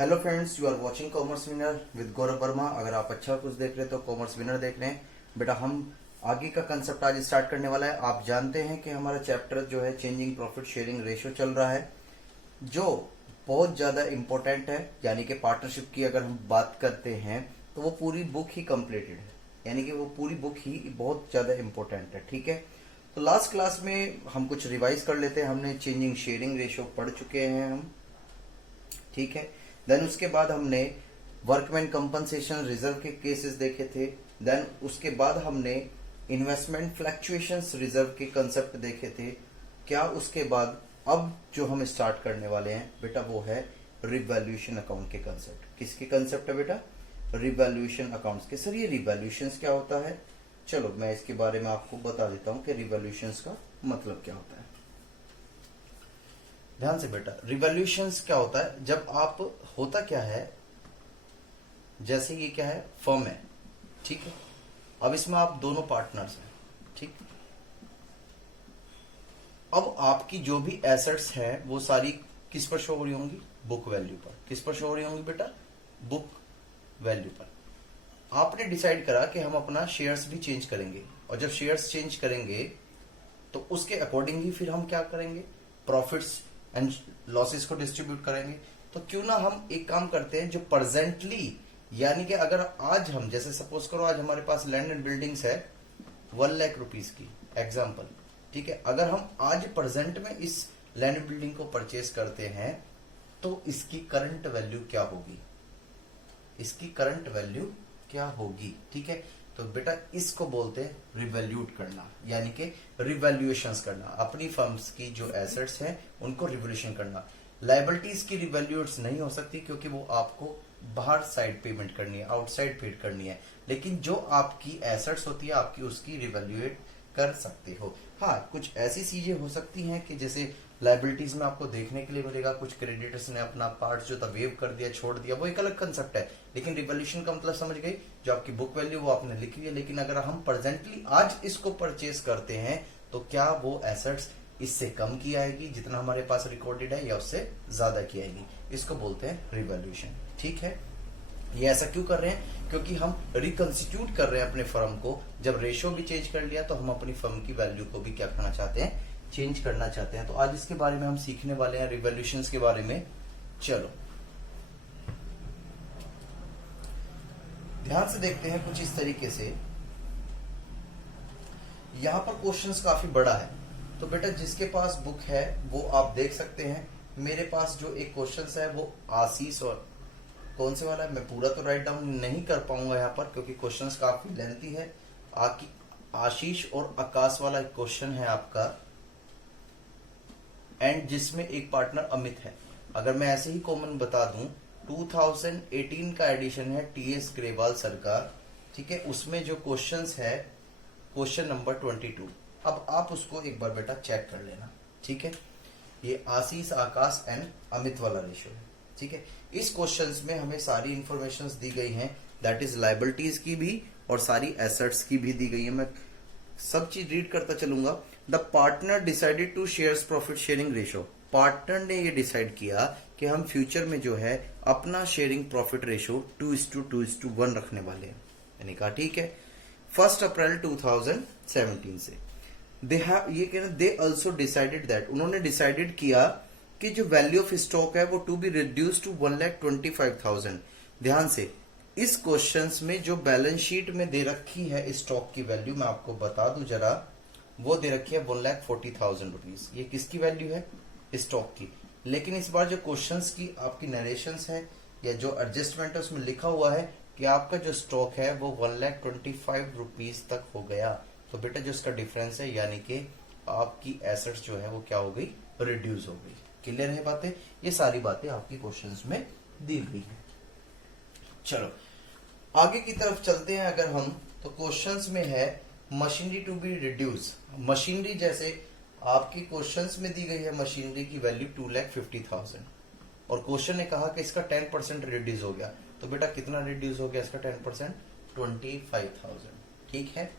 Hello friends, you are watching commerce winner with Gaurav Verma. अगर आप अच्छा कुछ देख रहे हैं तो कॉमर्स विनर देख रहे हैं। बेटा हम आगे का कंसेप्ट आज स्टार्ट करने वाला है। आप जानते हैं कि हमारा चैप्टर जो है चेंजिंग प्रॉफिट शेयरिंग रेशियो चल रहा है, जो बहुत ज्यादा इंपॉर्टेंट है। यानी कि पार्टनरशिप की अगर हम बात करते हैं तो वो पूरी बुक ही कंप्लीटेड है, यानी कि वो पूरी बुक ही बहुत ज्यादा इंपॉर्टेंट है। ठीक है, तो लास्ट क्लास में हम कुछ रिवाइज कर लेते हैं। हमने चेंजिंग शेयरिंग रेशियो पढ़ चुके हैं हम, ठीक है। देन उसके बाद हमने वर्कमैन कंपनसेशन रिजर्व के केसेस देखे थे। देन उसके बाद हमने इन्वेस्टमेंट फ्लक्चुएशंस रिजर्व के कंसेप्ट देखे थे। क्या उसके बाद अब जो हम स्टार्ट करने वाले हैं बेटा वो है रिवैल्यूएशन अकाउंट के कंसेप्ट। किसके कंसेप्ट है बेटा? रिवैल्यूएशन अकाउंट्स के। सर ये रिवैल्यूएशंस क्या होता है? चलो मैं इसके बारे में आपको बता देता हूं कि रिवैल्यूएशंस का मतलब क्या होता है। ध्यान से बेटा, रिवैल्यूएशंस क्या होता है? जब आप, होता क्या है, जैसे ये क्या है, फर्म है, ठीक है। अब इसमें आप दोनों पार्टनर्स हैं, ठीक। अब आपकी जो भी एसेट्स हैं वो सारी किस पर शो हो रही होंगी? बुक वैल्यू पर। किस पर शो हो रही होंगी बेटा? बुक वैल्यू पर। आपने डिसाइड करा कि हम अपना शेयर्स भी चेंज करेंगे, और जब शेयर्स चेंज करेंगे तो उसके अकॉर्डिंग ही फिर हम क्या करेंगे? प्रॉफिट्स एंड लॉसेस को डिस्ट्रीब्यूट करेंगे। तो क्यों ना हम एक काम करते हैं, जो प्रेजेंटली, यानी कि अगर आज हम, जैसे सपोज करो आज हमारे पास लैंड एंड बिल्डिंग्स है 1 लाख रुपीज की, एग्जाम्पल, ठीक है। अगर हम आज प्रेजेंट में इस लैंड एंड बिल्डिंग को परचेज करते हैं तो इसकी करंट वैल्यू क्या होगी? इसकी करंट वैल्यू क्या होगी? ठीक है। तो बेटा इसको बोलते हैं रिवैल्यूट करना, यानी कि रिवैल्यूएशंस करना। अपनी फर्म्स की जो एसेट्स हैं उनको रिवैल्यूएशन करना। लायबिलिटीज की रिवैल्यूएट्स नहीं हो सकती क्योंकि वो आपको बाहर साइड पेमेंट करनी है, आउटसाइड पेड करनी है। लेकिन जो आपकी एसेट्स होती है आपकी, उसकी रिवैल्यूएट कर सकते हो। हाँ, कुछ ऐसी चीजें हो सकती हैं कि जैसे लायबिलिटीज में आपको देखने के लिए मिलेगा कुछ क्रेडिटर्स ने अपना पार्ट जो था वेव कर दिया, छोड़ दिया, वो एक अलग कंसेप्ट है। लेकिन रिवैल्यूएशन का मतलब समझ गई, जो आपकी बुक वैल्यू वो आपने लिखी है। लेकिन अगर हम प्रेजेंटली आज इसको परचेज करते हैं तो क्या वो एसेट्स इससे कम की आएगी जितना हमारे पास रिकॉर्डेड है, या उससे ज्यादा की आएगी? इसको बोलते हैं रिवैल्यूएशन, ठीक है। ये ऐसा क्यों कर रहे हैं? क्योंकि हम रिकंस्टिट्यूट कर रहे हैं अपने फर्म को। जब रेशियो भी चेंज कर लिया तो हम अपनी फर्म की वैल्यू को भी क्या करना चाहते हैं? चेंज करना चाहते हैं। तो आज इसके बारे में हम सीखने वाले हैं, रिवैल्यूएशंस के बारे में। चलो ध्यान से देखते हैं कुछ इस तरीके से। यहां पर क्वेश्चंस काफी बड़ा है, तो बेटा जिसके पास बुक है वो आप देख सकते हैं। मेरे पास जो एक क्वेश्चन है वो आशीष, और कौन से वाला है मैं पूरा तो राइट डाउन नहीं कर पाऊंगा यहाँ पर क्योंकि क्वेश्चंस काफी लेंथी है। आशीष और आकाश वाला एक क्वेश्चन है आपका, एंड जिसमें एक पार्टनर अमित है। अगर मैं ऐसे ही कॉमन बता दूं, 2018 का एडिशन है टीएस ग्रेवाल सर का, ठीक है। उसमें जो क्वेश्चंस है क्वेश्चन नंबर 22। अब आप उसको एक बार बेटा चेक कर लेना, ठीक है। ये आशीष, आकाश एंड अमित वाला रेशियो है, ठीक है। इस क्वेश्चंस में हमें सारी इंफॉर्मेशंस दी गई हैं, दैट इज लायबिलिटीज की भी और सारी एसेट्स की भी दी गई है। मैं सब चीज रीड करता चलूंगा। The partner decided to shares profit sharing ratio. Partner ने ये डिसाइड किया कि हम फ्यूचर में जो है अपना शेयरिंग प्रॉफिट रेशियो 2:2:1 रखने वाले हैं। मैंने कहा ठीक है। 1 अप्रैल 2017 से ये कह रहे, दे ऑल्सो डिसाइडेड दैट, उन्होंने डिसाइडेड किया कि जो वैल्यू ऑफ स्टॉक है वो टू बी रिड्यूस टू 1,25,000। ध्यान से, इस क्वेश्चंस में जो बैलेंस शीट में दे रखी है स्टॉक की वैल्यू, मैं आपको बता दूं जरा, वो दे रखी है 1,40,000 रुपीज। ये किसकी वैल्यू है? स्टॉक की। लेकिन इस बार जो क्वेश्चंस की आपकी नरेशंस है या जो एडजस्टमेंट है उसमें लिखा हुआ है कि आपका जो स्टॉक है वो 1,25,000 रुपीज तक हो गया। तो बेटा जो इसका डिफरेंस है, यानी कि आपकी एसेट्स जो है वो क्या हो गई? रिड्यूस हो गई। क्लियर है बातें? ये सारी बातें आपकी क्वेश्चंस में दी गई है। चलो आगे की तरफ चलते हैं। अगर हम, तो क्वेश्चंस में है machinery to be reduce. Machinery, जैसे आपकी क्वेश्चंस में दी गई है मशीनरी की वैल्यू 2,50,000, और क्वेश्चन ने कहा कि इसका 10% रिड्यूस हो गया। तो बेटा कितना रिड्यूस हो गया इसका 10%? 25,000, ठीक है।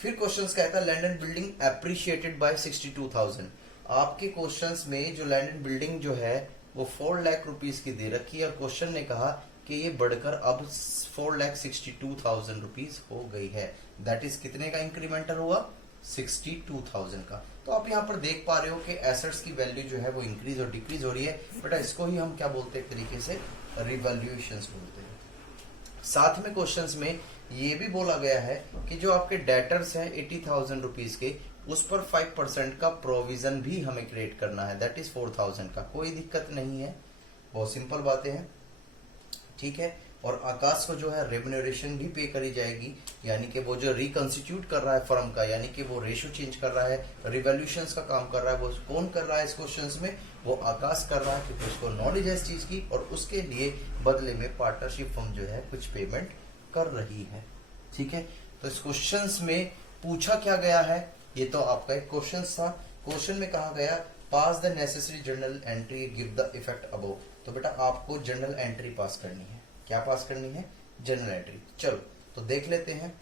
फिर क्वेश्चन कहता है land and building appreciated by 62,000। आपके क्वेश्चंस में जो लैंड एंड बिल्डिंग जो है वो 4 लाख रुपीस की दे रखी है और क्वेश्चन ने कहा कि ये बढ़कर अब 4,62,000 रुपीज हो गई है। दैट इज कितने का इंक्रीमेंटल हुआ? 62,000 का। तो आप यहाँ पर देख पा रहे हो कि एसेट्स की वैल्यू जो है वो इंक्रीज और डिक्रीज हो रही है। बेटा इसको ही हम क्या बोलते हैं, एक तरीके से रिवैल्यूएशंस बोलते हैं। साथ में क्वेश्चंस में ये भी बोला गया है कि जो आपके डेटर्स हैं 80,000 रुपीज के, उस पर 5% का प्रोविजन भी हमें क्रिएट करना है, दैट इज 4,000 का। कोई दिक्कत नहीं है, बहुत सिंपल बातें हैं, ठीक है। और आकाश को जो है रेम्यूनरेशन भी पे करी जाएगी, यानी कि वो जो रिकंस्टिट्यूट कर रहा है फर्म का, यानी कि वो रेशो चेंज कर रहा है, रिवैल्यूएशंस का काम कर रहा है, वो कौन कर रहा है इस क्वेश्चंस में? वो आकाश कर रहा है, क्योंकि उसको नॉलेज है इस चीज की और उसके लिए बदले में पार्टनरशिप फर्म जो है कुछ पेमेंट कर रही है, ठीक है। तो इस क्वेश्चंस में पूछा क्या गया है, ये तो आपका एक क्वेश्चन था। क्वेश्चन में कहा गया pass the necessary journal entry give the effect above. तो बेटा आपको जर्नल एंट्री पास करनी है। क्या पास करनी है? Journal entry. चलो तो देख लेते हैं।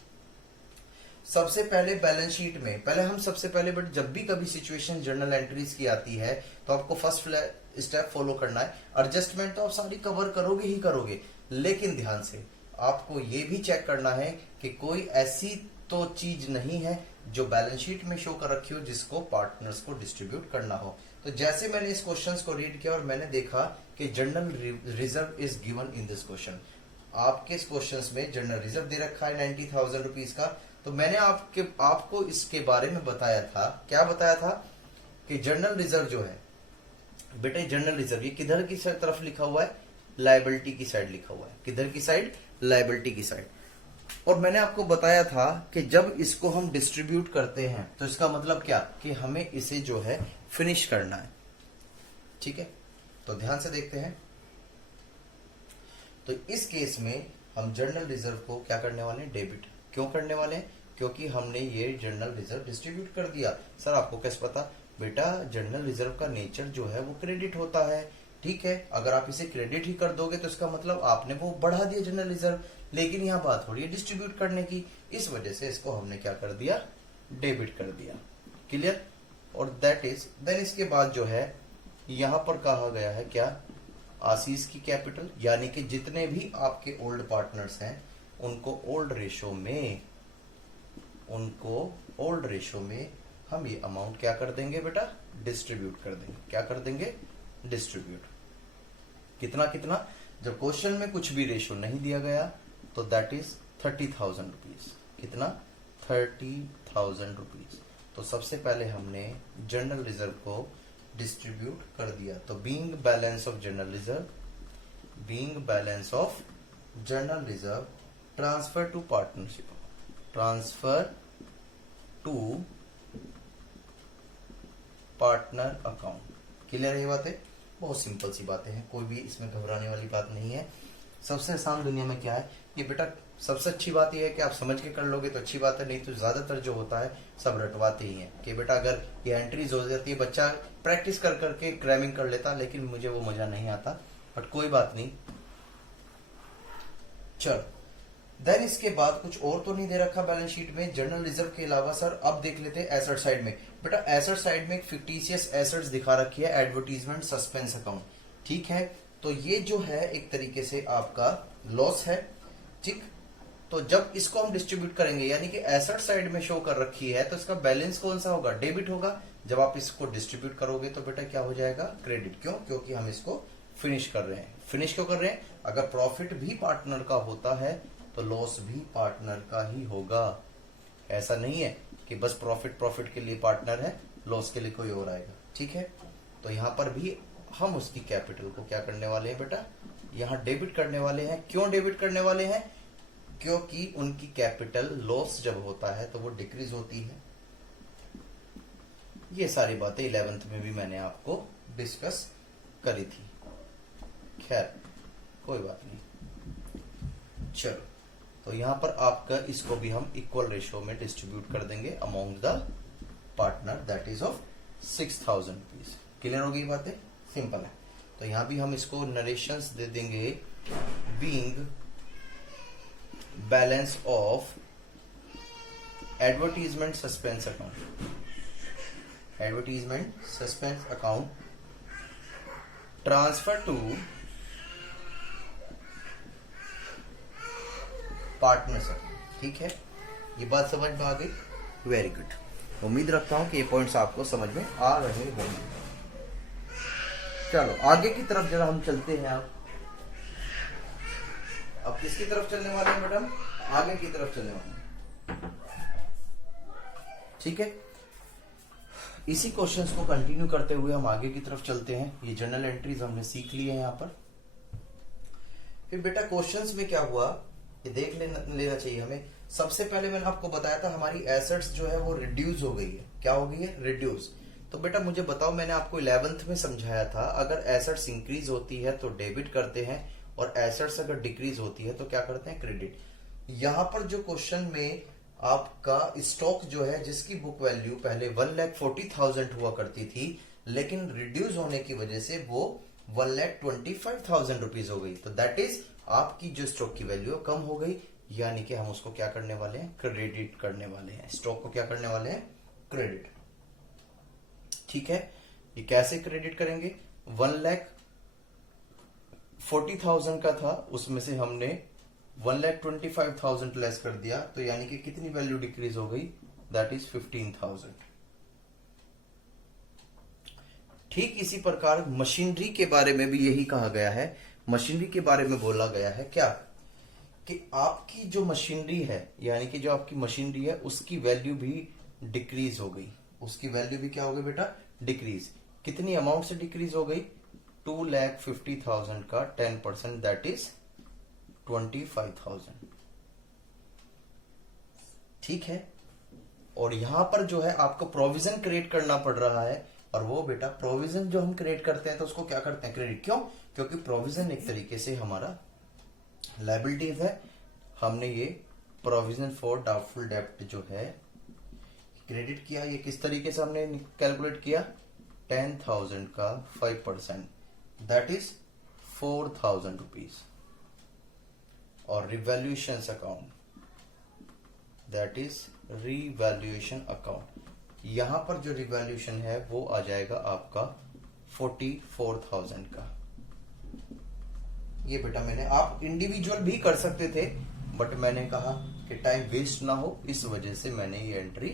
सबसे पहले बैलेंस शीट में सबसे पहले बट जब भी कभी सिचुएशन जर्नल एंट्रीज की आती है तो आपको फर्स्ट स्टेप फॉलो करना है। एडजस्टमेंट तो आप सारी कवर करोगे ही करोगे, लेकिन ध्यान से आपको ये भी चेक करना है कि कोई ऐसी तो चीज नहीं है जो बैलेंस शीट में शो कर रखी हो जिसको पार्टनर्स को डिस्ट्रीब्यूट करना हो। तो जैसे मैंने इस क्वेश्चंस को रीड किया और मैंने देखा कि general reserve is given in this question. आपके इस क्वेश्चंस में जनरल रिजर्व दे रखा है 90,000 रुपीज का। तो मैंने आपको इसके बारे में बताया था। क्या बताया था? कि जनरल रिजर्व जो है बेटे, जनरल रिजर्व ये किधर की तरफ लिखा हुआ है? लायबिलिटी की साइड लिखा हुआ है। किधर की साइड? लायबिलिटी की साइड। और मैंने आपको बताया था कि जब इसको हम डिस्ट्रीब्यूट करते हैं तो इसका मतलब क्या, कि हमें इसे जो है फिनिश करना है, ठीक है। तो ध्यान से देखते हैं। तो इस केस में हम जनरल रिजर्व को क्या करने वाले हैं? डेबिट। क्यों करने वाले हैं? क्योंकि हमने ये जनरल रिजर्व डिस्ट्रीब्यूट कर दिया। सर आपको कैसे पता? बेटा जनरल रिजर्व का नेचर जो है वो क्रेडिट होता है, ठीक है। अगर आप इसे क्रेडिट ही कर दोगे तो इसका मतलब आपने वो बढ़ा दिया जनरल रिजर्व, लेकिन यहां बात हो रही है डिस्ट्रीब्यूट करने की, इस वजह से इसको हमने क्या कर दिया? डेबिट कर दिया। क्लियर? और दैट इज देन इसके बाद जो है यहां पर कहा गया है क्या? आशीष की कैपिटल, यानी कि जितने भी आपके ओल्ड पार्टनर्स हैं उनको ओल्ड रेशो में हम ये अमाउंट क्या कर देंगे बेटा? डिस्ट्रीब्यूट कर देंगे। क्या कर देंगे? डिस्ट्रीब्यूट। कितना कितना? जब क्वेश्चन में कुछ भी रेशो नहीं दिया गया तो दैट इज 30,000 रुपीज। कितना? 30,000 रुपीज। तो सबसे पहले हमने जनरल रिजर्व को डिस्ट्रीब्यूट कर दिया। तो being balance of general reserve transfer to partnership, transfer to partner account. Clear है ये बातें? बहुत सिंपल सी बातें हैं, कोई भी इसमें घबराने वाली बात नहीं है। सबसे आसान दुनिया में क्या है ये बेटा? सबसे अच्छी बात यह है कि आप समझ के कर लोगे तो अच्छी बात है, नहीं तो ज्यादातर जो होता है सब रटवाते ही हैं कि बेटा अगर ये एंट्रीज हो जाती है, बच्चा प्रैक्टिस कर करके क्रैमिंग कर लेता, लेकिन मुझे वो मजा नहीं आता। बट कोई बात नहीं। चल देन इसके बाद कुछ और तो नहीं दे रखा बैलेंस शीट में जनरल रिजर्व के अलावा। सर अब देख लेते हैं एसेट साइड में। बेटा एसेट साइड में एक फिक्टिशियस एसेट्स दिखा रखी है, एडवर्टीजमेंट सस्पेंस अकाउंट, ठीक है। तो ये जो है एक तरीके से आपका लॉस है, ठीक। तो जब इसको हम डिस्ट्रीब्यूट करेंगे, यानी कि एसेट साइड में शो कर रखी है, तो इसका बैलेंस कौन सा होगा? डेबिट होगा। जब आप इसको डिस्ट्रीब्यूट करोगे तो बेटा क्या हो जाएगा? क्रेडिट। क्यों? क्योंकि हम इसको फिनिश कर रहे हैं। फिनिश क्यों कर रहे हैं? अगर प्रॉफिट भी पार्टनर का होता है तो लॉस भी पार्टनर का ही होगा। ऐसा नहीं है कि बस प्रॉफिट के लिए पार्टनर है, लॉस के लिए कोई और आएगा, ठीक है। तो यहां पर भी हम उसकी कैपिटल को क्या करने वाले हैं बेटा? यहां डेबिट करने वाले हैं। क्यों डेबिट करने वाले हैं? क्योंकि उनकी कैपिटल लॉस जब होता है तो वो डिक्रीज होती है। ये सारी बातें 11th में भी मैंने आपको डिस्कस करी थी। खैर कोई बात नहीं। चलो तो यहां पर आपका इसको भी हम इक्वल रेशियो में डिस्ट्रीब्यूट कर देंगे among the partner, that is of 6,000 rupees. Clear हो गई बातें? सिंपल है। तो यहां भी हम इसको नरेशंस दे देंगे being balance of advertisement suspense account, advertisement suspense account transfer to partnership. ठीक है, ये बात समझ में आ गई? Very good. उम्मीद रखता हूं कि ये पॉइंट्स आपको समझ में आ रहे होंगे। चलो आगे की तरफ जरा हम चलते हैं। अब किसकी तरफ चलने वाले हैं मैडम? आगे की तरफ चलने वाले हैं। ठीक है, इसी क्वेश्चंस को कंटिन्यू करते हुए हम आगे की तरफ चलते हैं। ये जर्नल एंट्रीज हमने सीख ली है यहाँ पर। फिर बेटा क्वेश्चंस में क्या हुआ ये देख लेना चाहिए हमें। सबसे पहले मैंने आपको बताया था हमारी एसेट्स जो है वो रिड्यूस हो गई है। क्या हो गई है? रिड्यूस। तो बेटा मुझे बताओ, मैंने आपको 11th में समझाया था अगर एसेट्स इंक्रीज होती है तो डेबिट करते हैं और एसेट्स अगर डिक्रीज होती है तो क्या करते हैं? क्रेडिट। यहां पर जो क्वेश्चन में आपका स्टॉक जो है जिसकी बुक वैल्यू पहले 1,40,000 हुआ करती थी, लेकिन रिड्यूस होने की वजह से वो 1,25,000 रुपीज हो गई। तो दैट इज आपकी जो स्टॉक की वैल्यू कम हो गई, यानी कि हम उसको क्या करने वाले हैं? क्रेडिट करने वाले हैं। स्टॉक को क्या करने वाले हैं? क्रेडिट। ठीक है, ये कैसे क्रेडिट करेंगे? 1,40,000 का था, उसमें से हमने 1,25,000 लेस कर दिया, तो यानी कि कितनी वैल्यू डिक्रीज हो गई? That is 15,000। ठीक इसी प्रकार मशीनरी के बारे में भी यही कहा गया है। मशीनरी के बारे में बोला गया है क्या कि आपकी जो मशीनरी है, यानी कि जो आपकी मशीनरी है उसकी वैल्यू भी डिक्रीज हो गई। उसकी वैल्यू भी क्या हो गई बेटा? डिक्रीज। कितनी अमाउंट से डिक्रीज हो गई? 2,50,000 का 10%, दैट इज 25,000। ठीक है, और यहां पर जो है आपको प्रोविजन क्रिएट करना पड़ रहा है, और वो बेटा प्रोविजन जो हम क्रिएट करते हैं तो उसको क्या करते हैं? क्रेडिट। क्यों? क्योंकि प्रोविजन एक तरीके से हमारा लायबिलिटीज है। हमने ये प्रोविजन फॉर डाउटफुल डेब्ट जो है क्रेडिट किया। ये किस तरीके से हमने कैलकुलेट किया? 10,000 का 5%, दैट इज 4,000 रुपीज। और revaluation account, that is revaluation account. यहां पर जो रिवैल्यूएशन है वो आ जाएगा आपका 44,000 का। ये बेटा मैंने, आप इंडिविजुअल भी कर सकते थे बट मैंने कहा कि टाइम वेस्ट ना हो, इस वजह से मैंने ये एंट्री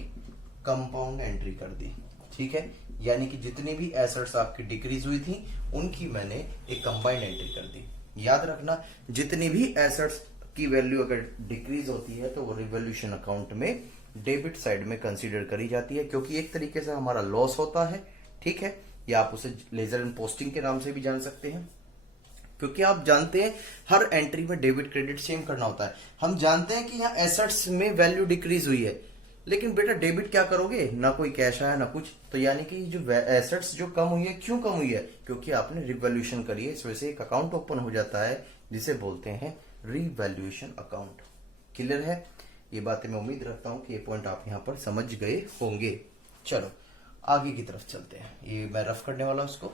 कंपाउंड एंट्री कर दी। ठीक है, यानी कि जितनी भी एसेट्स आपकी डिक्रीज हुई थी उनकी मैंने एक कंबाइंड एंट्री कर दी। याद रखना, जितनी भी एसेट्स की वैल्यू अगर डिक्रीज होती है तो वो रिवॉल्यूशन अकाउंट में डेबिट साइड में कंसीडर करी जाती है, क्योंकि एक तरीके से हमारा लॉस होता है। ठीक है, या आप उसे लेजर एंड पोस्टिंग के नाम से भी जान सकते हैं, क्योंकि आप जानते हैं हर एंट्री में डेबिट क्रेडिट सेम करना होता है। हम जानते हैं कि यहाँ एसेट्स में वैल्यू डिक्रीज हुई है, लेकिन बेटा डेबिट क्या करोगे? ना कोई कैश आया ना कुछ, तो यानी कि जो एसेट्स जो कम हुई है, क्यों कम हुई है? क्योंकि आपने रिवैल्यूएशन करी है। इस वजह से एक अकाउंट ओपन हो जाता है जिसे बोलते हैं रिवैल्यूएशन अकाउंट। क्लियर है? ये बातें मैं उम्मीद रखता हूं कि ये पॉइंट आप यहां पर समझ गए होंगे। चलो आगे की तरफ चलते हैं। ये मैं रफ करने वाला हूं उसको।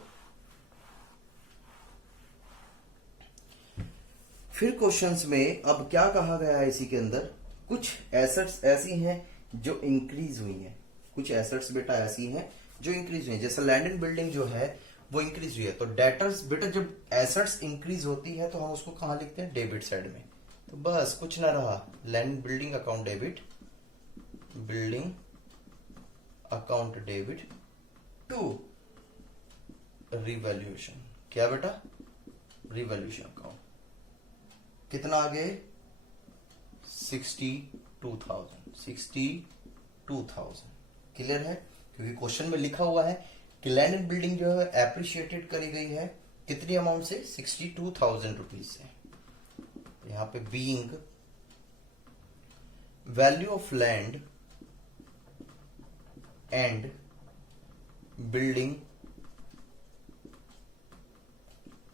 फिर क्वेश्चंस में अब क्या कहा गया है, इसी के अंदर कुछ एसेट्स ऐसी हैं जो इंक्रीज हुई हैं। कुछ एसेट्स बेटा ऐसी हैं जो इंक्रीज हुई हैं, जैसे लैंड एंड बिल्डिंग जो है वो इंक्रीज हुई है। तो डेटर्स बेटा जब एसेट्स इंक्रीज होती है तो हम उसको कहां लिखते हैं? डेबिट साइड में। तो बस कुछ ना रहा, land building account debit, building account debit to revaluation. क्या बेटा? Revaluation account. कितना आगे? 62,000। क्लियर है? क्योंकि क्वेश्चन में लिखा हुआ है कि लैंड एंड बिल्डिंग जो है एप्रिशिएटेड करी गई है कितनी अमाउंट से? 62,000 रुपीज से। यहां पे being value of land and building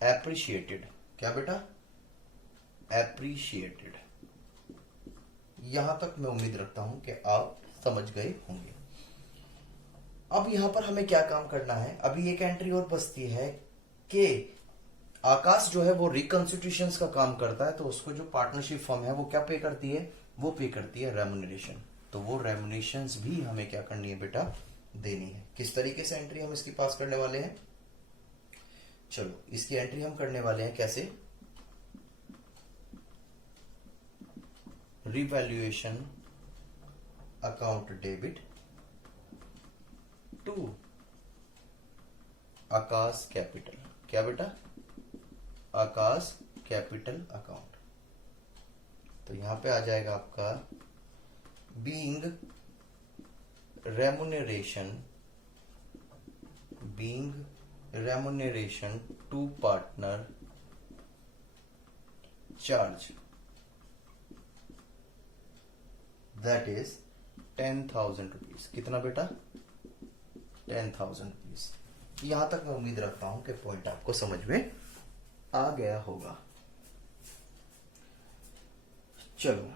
appreciated. क्या बेटा? एप्रिशिएटेड। यहां तक मैं उम्मीद रखता हूं कि आप समझ गए होंगे। अब यहां पर हमें क्या काम करना है? अभी एक एंट्री और बचती है कि आकाश जो है वो रिकंस्टिट्यूशन का काम करता है, तो उसको जो पार्टनरशिप फर्म है वो क्या पे करती है? वो पे करती है रेम्युनरेशन। तो वो रेम्युनरेशंस भी हमें क्या करनी है बेटा? देनी है। किस तरीके से एंट्री हम इसकी पास करने वाले हैं? चलो इसकी एंट्री हम करने वाले हैं कैसे, revaluation account debit to Akash capital. क्या बेटा, आकाश कैपिटल अकाउंट। तो यहां पे आ जाएगा आपका being remuneration to partner charge, that is 10,000 rupees. कितना बेटा, 10,000 रुपीज। यहां तक मैं उम्मीद रखता हूं कि पॉइंट आपको समझ में आ गया होगा। चलो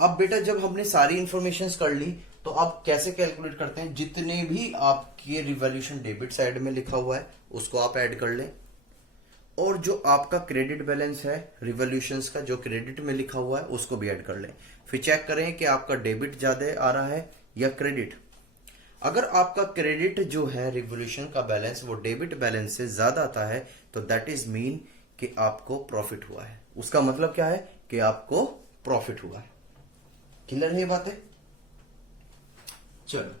अब बेटा जब हमने सारी इंफॉर्मेशन कर ली तो अब कैसे कैलकुलेट करते हैं, जितने भी आपके रिवॉल्यूशन डेबिट साइड में लिखा हुआ है उसको आप ऐड कर लें, और जो आपका क्रेडिट बैलेंस है रिवॉल्यूशंस का जो क्रेडिट में लिखा हुआ है उसको भी ऐड कर लें। फिर चेक करें कि आपका डेबिट ज्यादा आ रहा है या क्रेडिट। अगर आपका क्रेडिट जो है रिवॉल्यूशन का बैलेंस वो डेबिट बैलेंस से ज्यादा आता है तो दैट इज मीन कि आपको प्रॉफिट हुआ है। उसका मतलब क्या है कि आपको प्रॉफिट हुआ है। क्लियर है ये बात है। चलो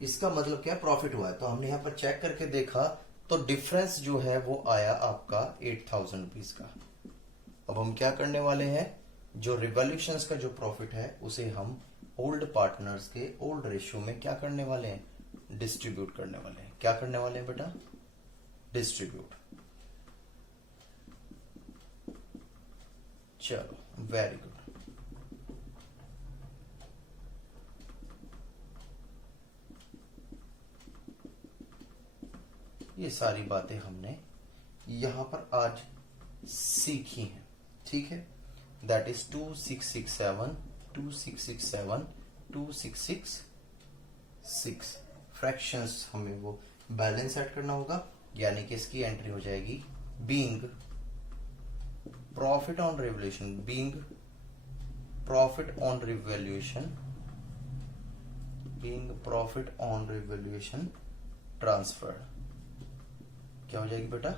इसका मतलब क्या, प्रॉफिट हुआ है। तो हमने यहां पर चेक करके देखा तो डिफरेंस जो है वो आया आपका 8,000 रुपीज का। अब हम क्या करने वाले हैं, जो रिवॉल्यूशंस का जो प्रॉफिट है उसे हम ओल्ड पार्टनर्स के ओल्ड रेशियो में क्या करने वाले हैं, डिस्ट्रीब्यूट करने वाले हैं। क्या करने वाले हैं बेटा, डिस्ट्रीब्यूट। चलो वेरी गुड। ये सारी बातें हमने यहां पर आज सीखी हैं, ठीक है। दैट इज 2667, 2667, 2666 फ्रैक्शंस हमें वो बैलेंस ऐड करना होगा, यानी कि इसकी एंट्री हो जाएगी being profit on revolution, being profit on revolution, being profit on revolution transferred. क्या हो जाएगी बेटा,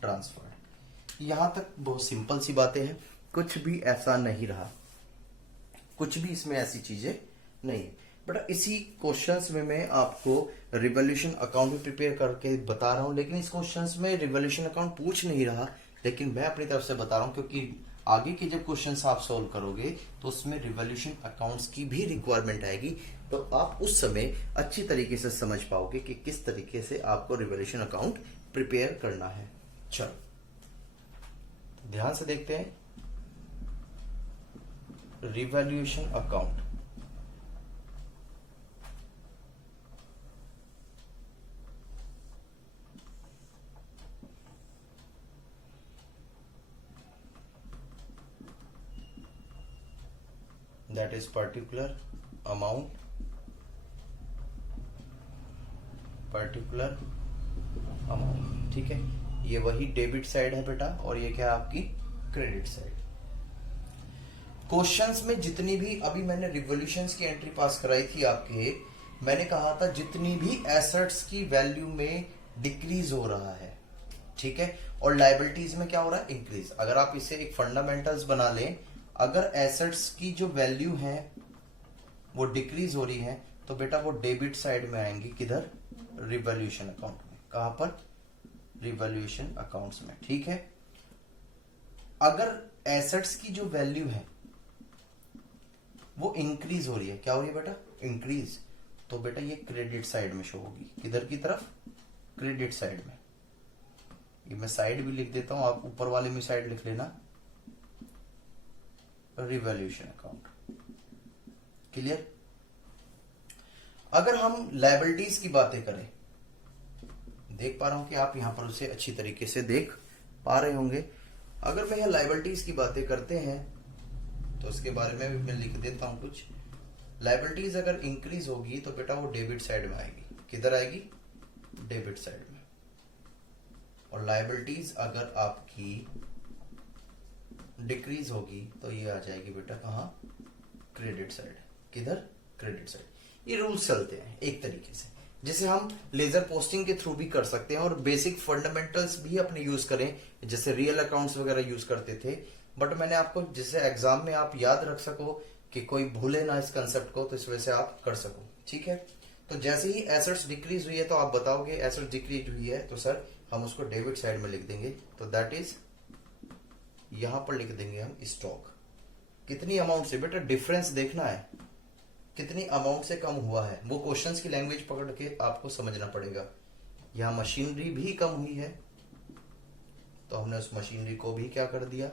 ट्रांसफर्ड। यहां तक बहुत सिंपल सी बातें हैं, कुछ भी ऐसा नहीं रहा, कुछ भी इसमें ऐसी चीजें नहीं। बेटा इसी क्वेश्चंस में मैं आपको रिवॉल्यूशन अकाउंट भी प्रिपेयर करके बता रहा हूं, लेकिन इस क्वेश्चंस में रिवॉल्यूशन अकाउंट पूछ नहीं रहा, लेकिन मैं अपनी तरफ से बता रहा हूं क्योंकि आगे के जब क्वेश्चंस आप सॉल्व करोगे तो उसमें रिवॉल्यूशन अकाउंट्स की भी रिक्वायरमेंट आएगी, तो आप उस समय अच्छी तरीके से समझ पाओगे कि किस तरीके से आपको रिवॉल्यूशन अकाउंट प्रिपेयर करना है। चलो ध्यान से देखते हैं, revolution account. That is particular amount, particular amount, ठीक है। ये वही डेबिट साइड है बेटा, और ये क्या है आपकी क्रेडिट साइड। क्वेश्चंस में जितनी भी अभी मैंने रिवॉल्यूशंस की एंट्री पास कराई थी आपके, मैंने कहा था जितनी भी एसेट्स की वैल्यू में डिक्रीज हो रहा है, ठीक है, और लायबिलिटीज में क्या हो रहा है, इंक्रीज। अगर आप इसे एक फंडामेंटल्स बना लें, अगर एसेट्स की जो वैल्यू है वो डिक्रीज हो रही है तो बेटा वो डेबिट साइड में आएंगी, किधर, रिवॉल्यूशन अकाउंट में। कहां पर, रिवॉल्यूशन अकाउंट्स में, ठीक है। अगर एसेट्स की जो वैल्यू है वो इंक्रीज हो रही है, क्या हो रही है बेटा, इंक्रीज, तो बेटा ये क्रेडिट साइड में शो होगी। किधर की तरफ, क्रेडिट साइड में। ये मैं साइड भी लिख देता हूं, आप ऊपर वाले में साइड लिख लेना, रिवॉल्यूशन अकाउंट। क्लियर। अगर हम लायबिलिटीज की बातें करें, देख पा रहा हूं कि आप यहां पर उसे अच्छी तरीके से देख पा रहे होंगे। अगर मैं यहां लायबिलिटीज की बातें करते हैं तो उसके बारे में भी मैं लिख देता हूं कुछ। लायबिलिटीज अगर इंक्रीज होगी तो बेटा वो डेबिट साइड में आएगी। किधर आएगी, डेबिट साइड में। और लायबिलिटीज अगर आपकी डिक्रीज होगी तो ये आ जाएगी बेटा कहां, क्रेडिट साइड। किधर, क्रेडिट साइड। ये रूल्स चलते हैं एक तरीके से। जिसे हम लेजर पोस्टिंग के थ्रू भी कर सकते हैं और बेसिक फंडामेंटल्स भी अपने यूज करें, जैसे रियल अकाउंट्स वगैरह यूज करते थे। बट मैंने आपको जिससे एग्जाम में आप याद रख सको कि कोई भूले ना इस कंसेप्ट को, तो इस वजह से आप कर सको। ठीक है, तो जैसे ही एसेट्स डिक्रीज हुई है तो आप बताओगे एसेट्स डिक्रीज हुई है तो सर हम उसको डेबिट साइड में लिख देंगे, तो दैट इज यहां पर लिख देंगे हम स्टॉक। कितनी अमाउंट से बेटा डिफरेंस देखना है, कितनी अमाउंट से कम हुआ है, वो क्वेश्चंस की लैंग्वेज पकड़ के आपको समझना पड़ेगा। यहां मशीनरी भी कम हुई है तो हमने उस मशीनरी को भी क्या कर दिया,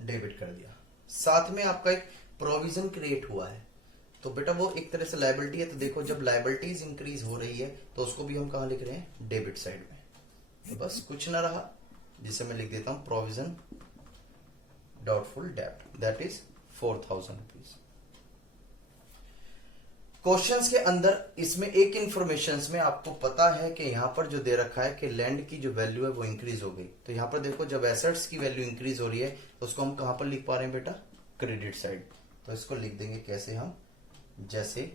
डेबिट कर दिया। साथ में आपका एक प्रोविजन क्रिएट हुआ है, तो बेटा वो एक तरह से लायबिलिटी है। तो देखो जब लायबिलिटीज इंक्रीज हो रही है तो उसको भी हम कहां लिख रहे हैं, डेबिट साइड में। तो बस कुछ ना रहा, जिसे मैं लिख देता हूं प्रोविजन डाउटफुल डेब्ट, दैट इज 4000 रुपीज। क्वेश्चंस के अंदर इसमें एक इंफॉर्मेशन में आपको पता है कि यहां पर जो दे रखा है कि लैंड की जो वैल्यू है वो इंक्रीज हो गई, तो यहां पर देखो जब एसेट्स की वैल्यू इंक्रीज हो रही है तो उसको हम कहां पर लिख पा रहे हैं बेटा, क्रेडिट साइड। तो इसको लिख देंगे कैसे हम, जैसे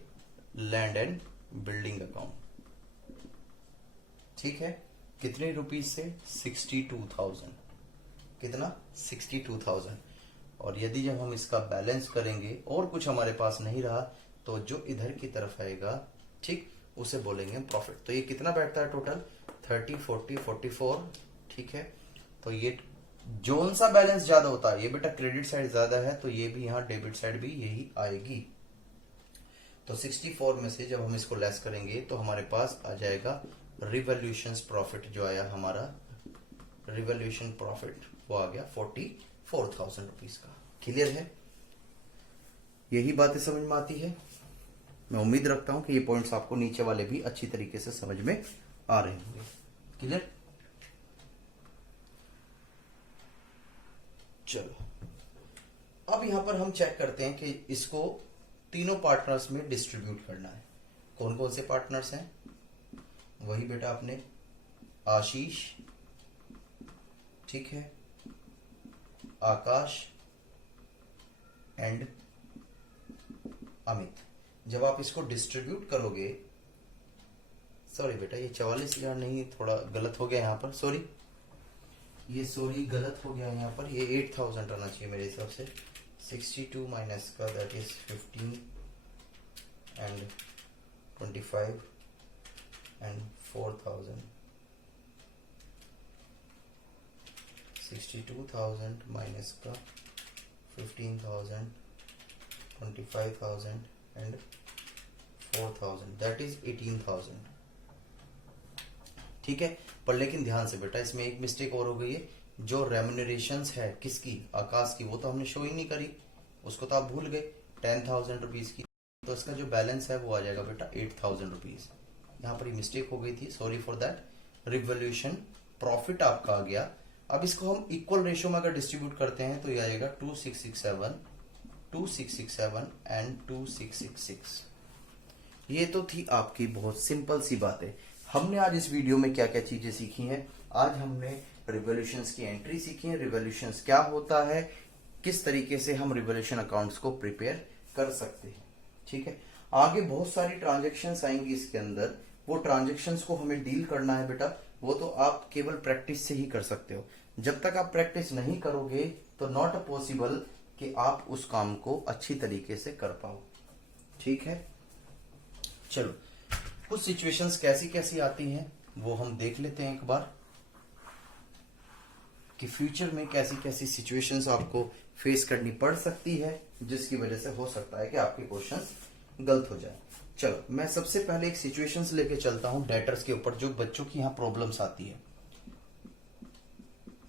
लैंड एंड बिल्डिंग अकाउंट। ठीक है, कितने रुपीज से, 62,000। कितना, 62,000। और यदि जब हम इसका बैलेंस करेंगे और कुछ हमारे पास नहीं रहा तो जो इधर की तरफ आएगा, ठीक, उसे बोलेंगे प्रॉफिट। तो ये कितना बैठता है टोटल, 30, 40, 44। ठीक है, तो ये जोन सा बैलेंस ज्यादा होता है, ये बेटा क्रेडिट साइड ज्यादा है तो ये भी यहां डेबिट साइड भी यही आएगी। तो 64 में से जब हम इसको लेस करेंगे तो हमारे पास आ जाएगा रिवॉल्यूशन प्रॉफिट, जो आया हमारा रिवॉल्यूशन प्रॉफिट, वो आ गया 44,000 रुपीज का। क्लियर है, यही बातें समझ में आती है। मैं उम्मीद रखता हूं कि ये पॉइंट्स आपको नीचे वाले भी अच्छी तरीके से समझ में आ रहे होंगे। क्लियर, चलो अब यहां पर हम चेक करते हैं कि इसको तीनों पार्टनर्स में डिस्ट्रीब्यूट करना है। कौन कौन से पार्टनर्स हैं, वही बेटा अपने आशीष, ठीक है, आकाश एंड अमित। जब आप इसको डिस्ट्रीब्यूट करोगे, सॉरी बेटा ये 44,000 नहीं, थोड़ा गलत हो गया यहां पर, सॉरी गलत हो गया यहां पर, ये 8,000 आना चाहिए मेरे हिसाब से। 62 माइनस का that is 15 and 25 and 4,000। 62,000 minus का 15,000, 25,000 एंड 4,000, दैट इज 18,000। ठीक है, पर लेकिन ध्यान से बेटा इसमें एक मिस्टेक और हो गई है, जो रेम्यूनरेशंस है किसकी, आकाश की, वो तो हमने शो ही नहीं करी, उसको तो आप भूल गए, 10,000 रुपीज की। तो इसका जो बैलेंस है वो आ जाएगा बेटा 8,000 रुपीज। यहाँ पर मिस्टेक हो गई थी, sorry for that. Revolution profit आपका आ गया। अब इसको हम इक्वल रेशियो में अगर डिस्ट्रीब्यूट करते हैं तो ये आ जाएगा 2667, 2667 एंड 2666। ये तो थी आपकी बहुत सिंपल सी बातें। हमने आज इस वीडियो में क्या क्या चीजें सीखी हैं, आज हमने रिवॉल्यूशंस की एंट्री सीखी है, रिवॉल्यूशंस क्या होता है, किस तरीके से हम रिवॉल्यूशन अकाउंट्स को प्रिपेयर कर सकते हैं। ठीक है, आगे बहुत सारी ट्रांजेक्शन्स आएंगी इसके अंदर, वो ट्रांजेक्शन्स को हमें डील करना है बेटा, वो तो आप केवल प्रैक्टिस से ही कर सकते हो। जब तक आप प्रैक्टिस नहीं करोगे तो नॉट पॉसिबल कि आप उस काम को अच्छी तरीके से कर पाओ। ठीक है, चलो कुछ सिचुएशंस कैसी कैसी आती हैं वो हम देख लेते हैं एक बार, कि फ्यूचर में कैसी कैसी सिचुएशंस आपको फेस करनी पड़ सकती है, जिसकी वजह से हो सकता है कि आपके क्वेश्चंस गलत हो जाए। चलो मैं सबसे पहले एक सिचुएशंस लेके चलता हूं डेटर्स के ऊपर, जो बच्चों की यहां प्रॉब्लम्स आती है।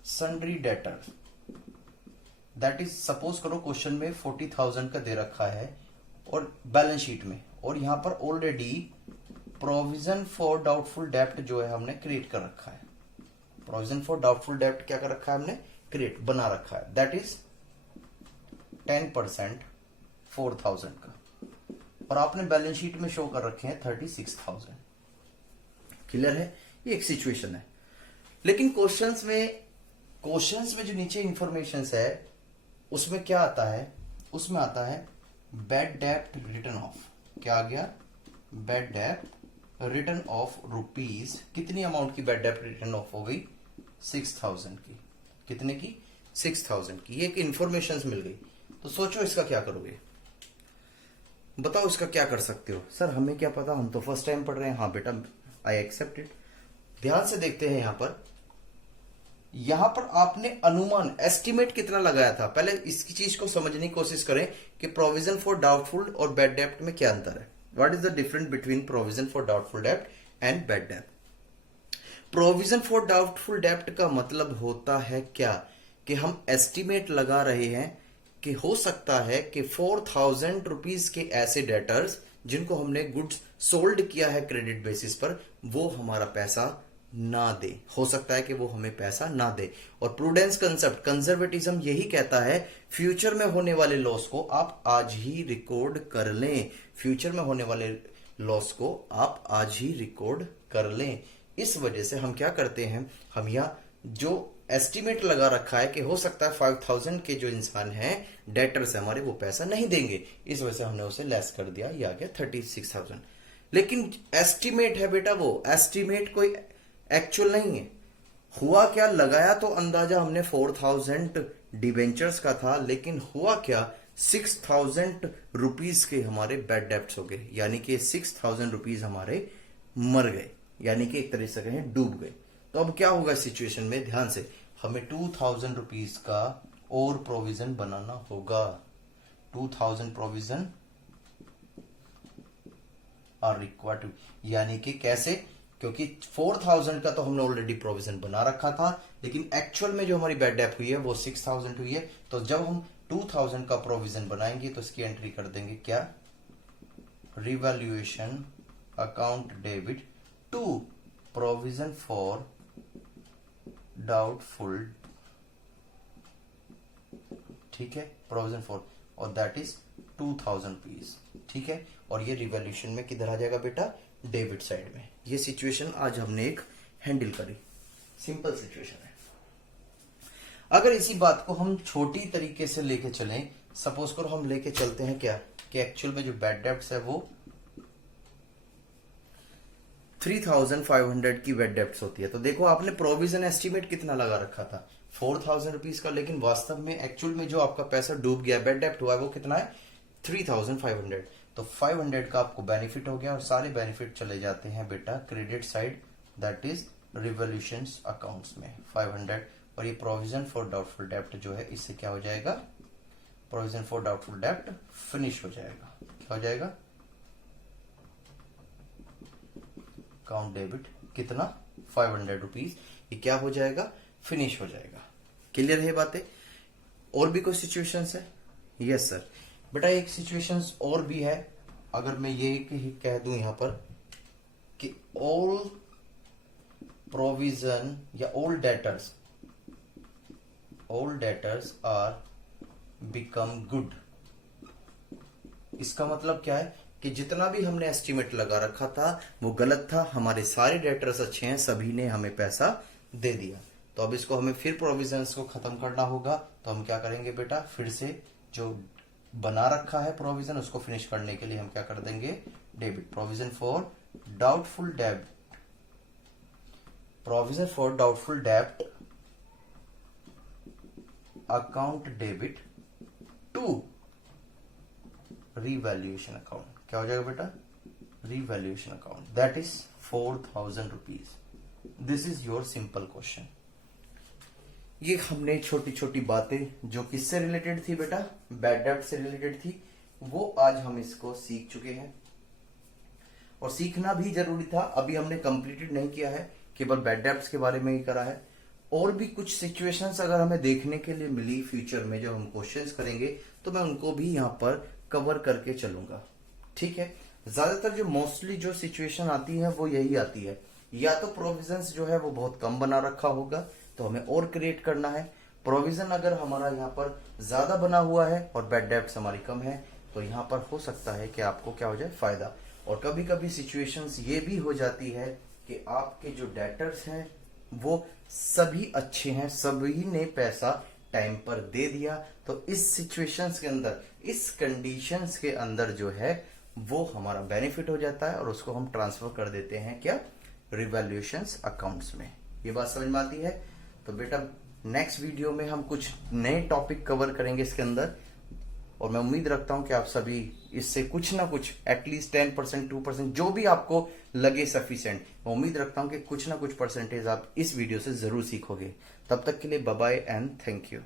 Sundry debtor, that is suppose करो क्वेश्चन में 40,000 का दे रखा है और बैलेंस शीट में, और यहां पर ऑलरेडी प्रोविजन फॉर डाउटफुल डेब्ट जो है हमने क्रिएट कर रखा है। प्रोविजन फॉर डाउटफुल डेब्ट क्या कर रखा है हमने, क्रिएट बना रखा है, दैट इज 10% 4,000 का, और आपने बैलेंस शीट में शो कर रखे हैं 36,000। क्लियर है, ये एक सिचुएशन है। लेकिन क्वेश्चंस में जो नीचे इंफॉर्मेशन है उसमें क्या आता है, उसमें आता है बैड डेब्ट रिटर्न ऑफ। क्या आ गया, bad debt return of rupees, कितनी अमाउंट की बैड डेट रिटर्न ऑफ हो गई? 6000 की। कितने की? 6000 की। ये एक इंफॉर्मेशन मिल गई। तो सोचो इसका क्या करोगे, बताओ इसका क्या कर सकते हो? सर हमें क्या पता, हम तो फर्स्ट टाइम पढ़ रहे हैं। हाँ बेटा, आई एक्सेप्ट इट। ध्यान से देखते हैं यहां पर आपने अनुमान एस्टिमेट कितना लगाया था। पहले इसकी चीज को समझने की कोशिश करें कि प्रोविजन फॉर डाउटफुल और बैड डेब्ट में क्या अंतर है। What is the difference between provision for doubtful डेब्ट एंड बैड डेब्ट? प्रोविजन फॉर डाउटफुल डेब्ट का मतलब होता है क्या, कि हम एस्टिमेट लगा रहे हैं कि हो सकता है कि 4000 रुपीज के ऐसे डेटर्स जिनको हमने गुड्स सोल्ड किया है क्रेडिट बेसिस पर, वो हमारा पैसा ना दे। हो सकता है कि वो हमें पैसा ना दे। और प्रूडेंस कंसेप्ट, कंजर्वेटिज्म यही कहता है फ्यूचर में होने वाले लॉस को आप आज ही रिकॉर्ड कर लें। फ्यूचर में होने वाले लॉस को आप आज ही रिकॉर्ड कर लें। इस वजह से हम क्या करते हैं, हम यहाँ जो एस्टिमेट लगा रखा है कि हो सकता है 5000 के जो इंसान हैं डेटर्स हमारे, वो पैसा नहीं देंगे, इस वजह से हमने उसे लेस कर दिया, ये आ गया 36,000। लेकिन एस्टिमेट है बेटा, वो एस्टिमेट कोई एक्चुअल नहीं है। हुआ क्या, लगाया तो अंदाजा हमने 4000 डिवेंचर्स का था, लेकिन हुआ क्या, 6000 रुपीज के हमारे बैड डेब्ट्स हो गए, यानी कि 6000 रुपीज हमारे मर गए, यानी कि एक तरह से कहें डूब गए। तो अब क्या होगा सिचुएशन में, ध्यान से, हमें 2000 रुपीज का और प्रोविजन बनाना होगा। 2000 प्रोविजन आर रिक्वायर्ड, यानी कि कैसे, क्योंकि 4000 का तो हमने ऑलरेडी प्रोविजन बना रखा था, लेकिन एक्चुअल में जो हमारी बैड डेब्ट हुई है वो 6000 हुई है। तो जब हम 2000 का प्रोविजन बनाएंगे तो इसकी एंट्री कर देंगे क्या, revaluation account debit to provision for doubtful, ठीक है, प्रोविजन फॉर, और दैट इज 2000 रुपीज, ठीक है। और ये रिवैल्यूएशन में किधर आ जाएगा बेटा, डेबिट साइड में। ये सिचुएशन आज हमने एक हैंडल करी, सिंपल सिचुएशन है। अगर इसी बात को हम छोटी तरीके से लेके चलें, सपोज करो हम लेके चलते हैं क्या, कि एक्चुअल में जो बैड डेब्ट्स है वो 3500 की बैड डेब्ट्स होती है। तो देखो आपने प्रोविजन एस्टिमेट कितना लगा रखा था, 4000 रुपीज का, लेकिन वास्तव में एक्चुअल में जो आपका पैसा डूब गया, बैड डेब्ट हुआ है, वो कितना है, 3500। तो 500 का आपको बेनिफिट हो गया, और सारे बेनिफिट चले जाते हैं बेटा credit side, that is revolution accounts में 500। और ये प्रोविजन फॉर डाउटफुल डेब्ट जो है, इससे क्या हो जाएगा, प्रोविजन फॉर डाउटफुल डेब्ट फिनिश हो जाएगा। क्या हो जाएगा, अकाउंट डेबिट कितना, 500 रुपीज, ये क्या हो जाएगा, फिनिश हो जाएगा। क्लियर है बातें? और भी कोई सिचुएशंस है? यस सर बेटा, एक सिचुएशंस और भी है। अगर मैं ये कह दूं यहां पर कि ऑल प्रोविजन या all debtors are become good, इसका मतलब क्या है कि जितना भी हमने एस्टिमेट लगा रखा था वो गलत था, हमारे सारे डेटर्स अच्छे हैं, सभी ने हमें पैसा दे दिया। तो अब इसको हमें फिर प्रोविजंस को खत्म करना होगा। तो हम क्या करेंगे बेटा, फिर से जो बना रखा है प्रोविजन उसको फिनिश करने के लिए हम क्या कर देंगे, डेबिट, प्रोविजन फॉर डाउटफुल डेब्ट, प्रोविजन फॉर डाउटफुल डेब्ट account debit to revaluation account. क्या हो जाएगा बेटा, revaluation account, that is 4000 rupees. This is your simple question. ये हमने छोटी छोटी बातें जो किससे रिलेटेड थी बेटा, बैड डेब्ट से रिलेटेड थी, वो आज हम इसको सीख चुके हैं। और सीखना भी जरूरी था, अभी हमने कंप्लीटेड नहीं किया है, केवल बैड डेब्ट्स के बारे में ही करा है। और भी कुछ सिचुएशंस अगर हमें देखने के लिए मिली फ्यूचर में, जो हम क्वेश्चंस करेंगे, तो मैं उनको भी यहाँ पर कवर करके चलूंगा, ठीक है। ज्यादातर जो मोस्टली जो सिचुएशन आती है वो यही आती है, या तो प्रोविजंस जो है वो बहुत कम बना रखा होगा तो हमें और क्रिएट करना है, प्रोविजन अगर हमारा यहाँ पर ज्यादा बना हुआ है और बैड डेब्ट्स हमारी कम है, तो यहाँ पर हो सकता है कि आपको क्या हो जाए, फायदा। और कभी कभी सिचुएशंस ये भी हो जाती है कि आपके जो डेटर्स हैं वो सभी अच्छे हैं, सभी ने पैसा टाइम पर दे दिया। तो इस सिचुएशंस के अंदर, इस कंडीशंस के अंदर जो है वो हमारा बेनिफिट हो जाता है और उसको हम ट्रांसफर कर देते हैं क्या, रिवैल्यूएशंस अकाउंट्स में। ये बात समझ में आती है। तो बेटा नेक्स्ट वीडियो में हम कुछ नए टॉपिक कवर करेंगे इसके अंदर, और मैं उम्मीद रखता हूं कि आप सभी इससे कुछ ना कुछ एटलीस्ट 10% 2% जो भी आपको लगे सफिशिएंट, मैं उम्मीद रखता हूं कि कुछ ना कुछ परसेंटेज आप इस वीडियो से जरूर सीखोगे। तब तक के लिए bye bye and thank you.